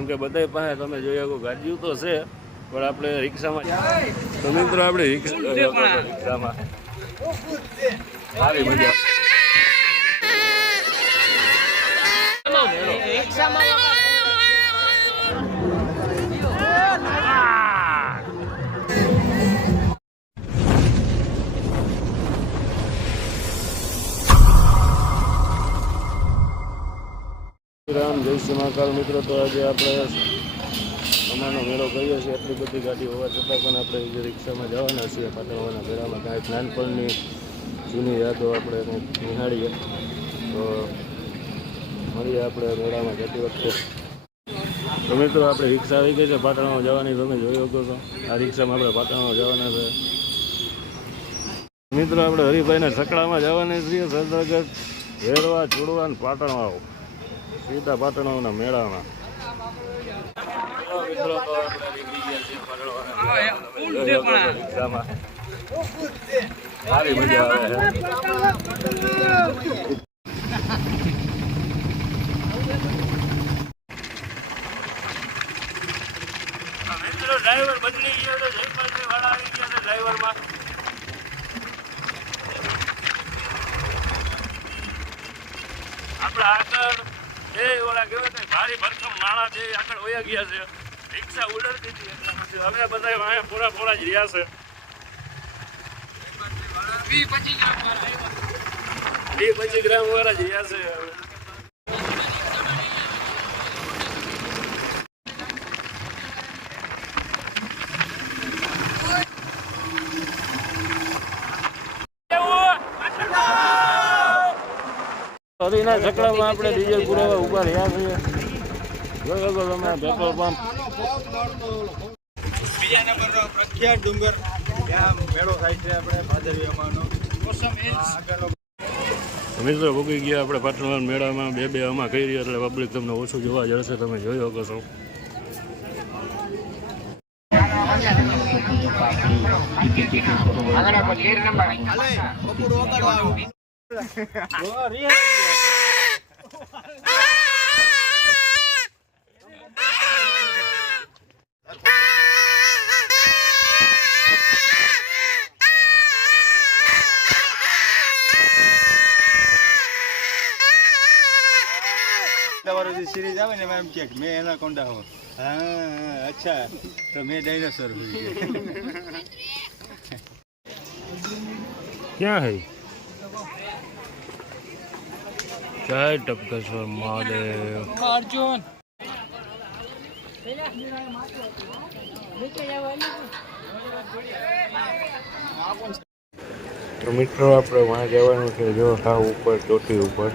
કેમ કે બધા પાસે તમે જોઈ શકો ગાડીઓ તો છે પણ આપણે રિક્ષામાં તો મિત્રો આપણે રિક્ષામાં સારી મજા રામ જય શ્રી મહાકાલ મિત્રો. તો આજે આપણે અમારનો મેળો કહીએ છીએ. એટલી બધી ગાડી હોવા છતાં પણ આપણે જે રિક્ષામાં જવાના છીએ પાટણવાના મેળામાં કાંઈક નાનપણની જૂની યાદો આપણે નિહાળીએ. તો મળીએ આપણે મેળામાં જતી વખતે. તો મિત્રો આપણે રિક્ષા આવી ગઈ છે પાટણમાં જવાની. તમે જોઈ શકો છો આ રિક્ષામાં આપણે પાટણમાં જવાના છે. મિત્રો આપણે હરિભાઈના સકડામાં જવાના છીએ. સરદારગઢ વેરવા ચૂડવા અને પાટણવાવ સીધા પાટણવાના મેળામાં. મિત્રો તો આપણે નીકળી ગયા છીએ પાટણવાના રિક્ષામાં. સારી મજા આવે છે. મિત્રો ડ્રાઈવર બદલી ગયો છે. જયપાલભાઈ વાળા આવી ગયા છે ડ્રાઈવરમાં. આપણે આગળ એ ઓલા કહેવાય કે ભારી ભરકમ નાણાં છે આગળ વયા ગયા છે. રિક્ષા ઉડરતી હતી એટલા પછી હવે બધા અહીંયા પૂરા જ રહ્યા છે. 20-25 ગ્રામ વાળા જ રહ્યા છે. હરીના સકડામાં આપણે ડીઝલ પુરાવા ઉભા રહ્યા છીએ. જોઈ શકો તમે પેટ્રોલ પંપ. બીજા નંબરનો પ્રખ્યાત ડુંગર ત્યાં મેળો થાય છે આપણે ભાદરવીયામાંનો. મિત્રો ભૂગી ગયા આપણે પાટણવાના મેળામાં. બે આમાં કહી રહ્યા એટલે પબ્લિક તમને ઓછું જોવા જશે. તમે જોઈ શકો છો. સિરીઝ આવે ને એમ કે મેં એનાકોન્ડા હો. હા અચ્છા તો મેં ડાયનાસોર हुई. ક્યાં હૈ જય ટપકેશ્વર મહાદેવ. અર્જુન તો મિત્રો આપણે વાં જવાનું છે. જો સાવ ઉપર ચોટી ઉપર.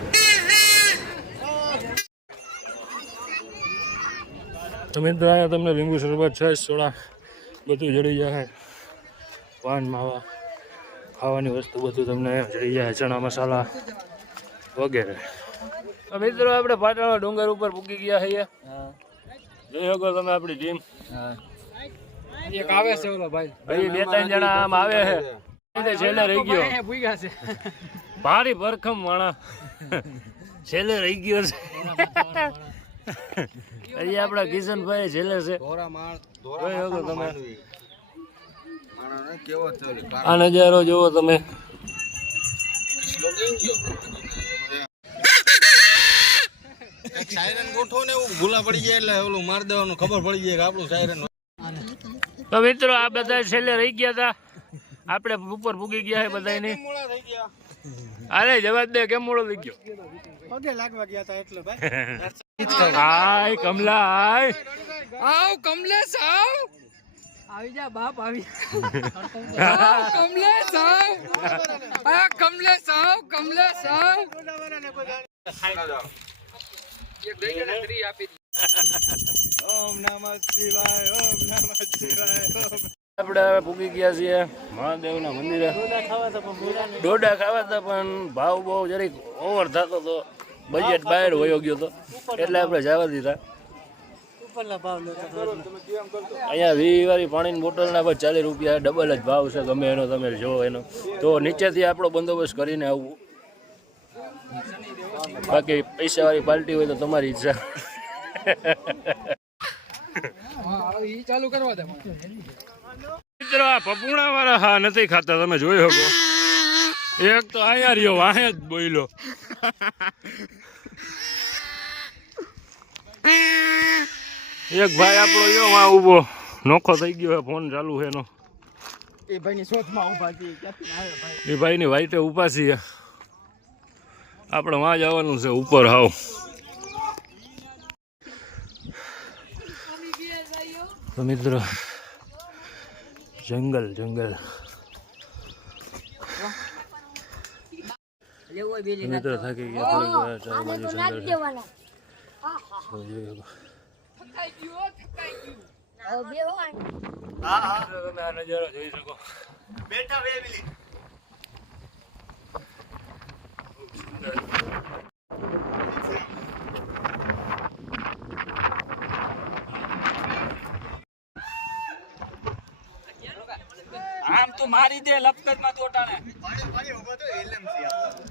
તો મિત્રો અહીંયા તમને લીંબુ શરબત છાશ સોડા બધું જડી જાય. પાન માવા ખાવાની વસ્તુ બધું તમને જડી જાય. ચણા મસાલા વગેરે. તો મિત્રો આપણે પાટણના ડુંગર ઉપર પૂકી ગયા છીએ. જોઈ શકો તમે આપણી ટીમ. એક આવે છે ઓલો ભાઈ. ભાઈ 2-3 જણા આમ આવે છે. છેલ્લે રહી ગયો ભારી ભરખમ માણા. છેલ્લે રહી ગયો છે. અહીંયા આપણા કિશનભાઈ છેલ્લે છે. તમે આ નજારો જોવો તમે. સાયરન ગોઠવો ને એવું ભૂલા પડી જાય એટલે ઓલું માર દેવાનું ખબર પડી જાય કે આપણું સાયરન. તો મિત્રો આ બધા છેલ્લે રહી ગયા હતા. આપણે ઉપર પૂગી ગયા છે બધાની. અરે જવાબ દે કેમ મોડો થઈ ગયો? પગે લાગવા ગયા હતા એટલે ભાઈ. હાય કમલા હાય. આવ કમલેશ આવ. આવી જા બાપ આવી. આવ કમલેશ આવ. આ કમલેશ આવ કમલેશ આવ. એક દઈ ને 3 આપી દી. ઓમ નમઃ શિવાય ઓમ નમઃ શિવાય. આપણે હવે પૂગી ગયા છીએ મહાદેવના મંદિરે. ડોડા ખાવા હતા પણ ભાવ બહુ જરીક ઓવર થતો હતો. બજેટ બહાર વયો ગયો હતો એટલે આપણે જવા દીધા. અહીંયા 20 વાળી પાણીની બોટલના બસ 40 રૂપિયા ડબલ જ ભાવ છે. ગમે એનો તમે જો એનો. તો નીચેથી આપણો બંદોબસ્ત કરીને આવવું. બાકી પૈસાવાળી પાર્ટી હોય તો તમારી ઈચ્છા. ઈ ચાલુ કરવા દે મને. મિત્રો આ પપુણા વાળા હા નથી ખાતા, તમે જોઈ શકો. એક તો અહીંયા રહ્યો વાહે જ બોયલો. એક ભાઈ આપણો યો માં ઊભો નોખો થઈ ગયો, ફોન ચાલુ છે એનો. એ ભાઈની શોધમાં ઊભા છે. ક્યાંથી આવ્યો ભાઈ? એ ભાઈની વાઈટે ઊભા છીએ. આપણે વાં જવાનું છે ઉપર હાવ. તો મિત્રો જંગલ જંગલ. મિત્રો થાકી ગયા, થોડીક વાર ચાર બાજુ જંગલ છે. તો જોઈ શકો. થકાઈ ગયું હો, થકાઈ ગયું. તમે આ નજારો જોઈ શકો. બેઠા બે મિનિટ. આમ તું મારી દે લપકત માં તોટાને. પાણી ઉભો તો એલએમસી આપણો.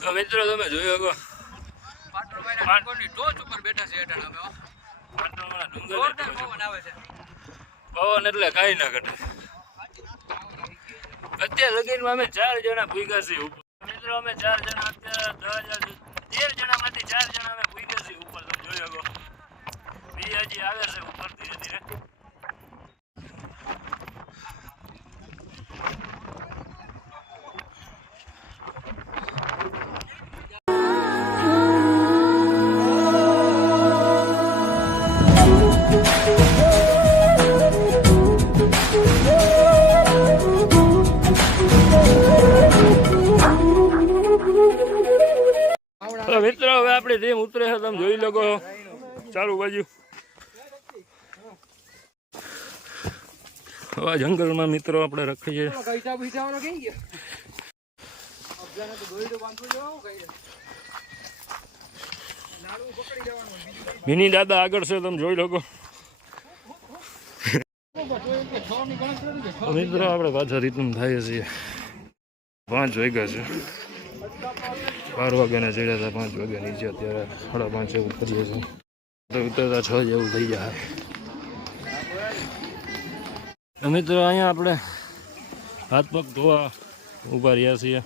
તો મિત્રો તમે જોઈ શકો પાટણવાળા ડુંગરની ટોચ ઉપર બેઠા છે હેઠળ અમે, હો. જોરદાર પવન આવે છે. પવન એટલે કાંઈ ના ઘટે. અત્યાર લગીનમાં અમે 4 જણા ભૂગ્યા છીએ ઉપર. મિત્રો અમે 4 જણા અત્યારે 13 જણામાંથી 4 જણા અમે ભૂગ્યા છીએ ઉપર. તમે જોઈ શકો. બીજા હજી આવે છે ઉપર ધીરે ધીરે. તો મિત્રો હવે આપણી ટીમ ઉતરે છે, તમે જોઈ લો ચાલુ બાજુ. હવે જંગલમાં મિત્રો આપણે રખીએ. ગઈટા બીટાવાનો કઈ ગયો? અફજાને તો દોઈડો બાંધવો જવાવું કઈ રે. નાળું પકડી જવાનું. મિની દાદા આગળ છે, તમે જોઈ લો. મિત્રો આપણે પાછા રીતનું થાય છીએ. 5 વાગ્યા છે. 12 વાગ્યાના ચડ્યા હતા, 5 વાગ્યા નીચે. અત્યારે 5:30 એવું કરીએ છીએ. તો ઉતરતા 6 જેવું થઈ જાય. મિત્રો અહીંયા આપણે હાથ પગ ધોવા ઊભા રહ્યા છીએ.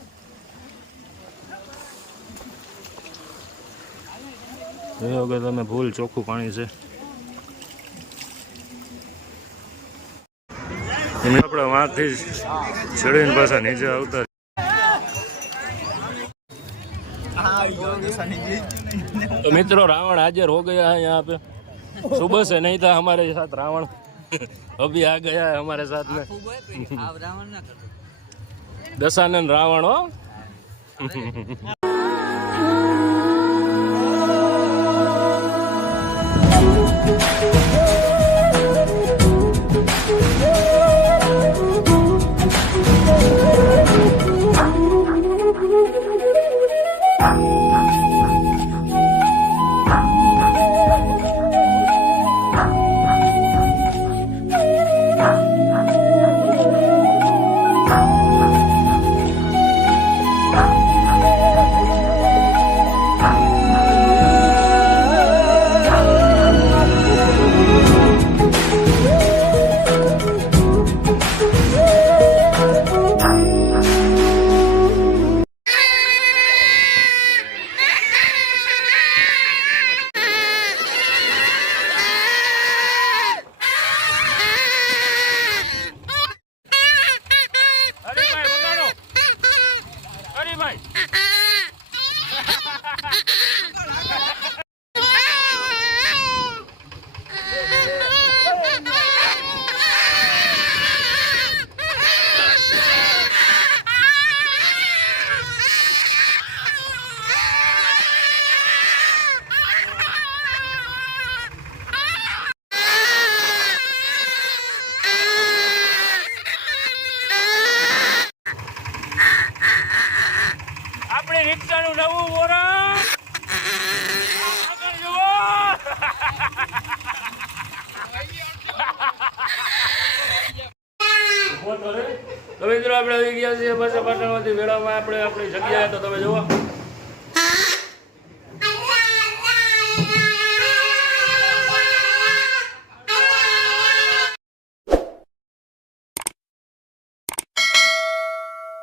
જોયો કે તમે ફૂલ ચોખ્ખું પાણી છે. આપણે વાંથી ચડીને પાછા નીચે આવતા. तो मित्रों रावण हाजिर हो गया है यहाँ पे. सुबह से नहीं था हमारे साथ रावण, अभी आ गया है हमारे साथ में. दशानन रावण हो. તો મિત્રો આપણે આવી ગયા છીએ પાછા પાટણમાંથી મેળામાં આપણે આપણી જગ્યાએ તો તમે જુઓ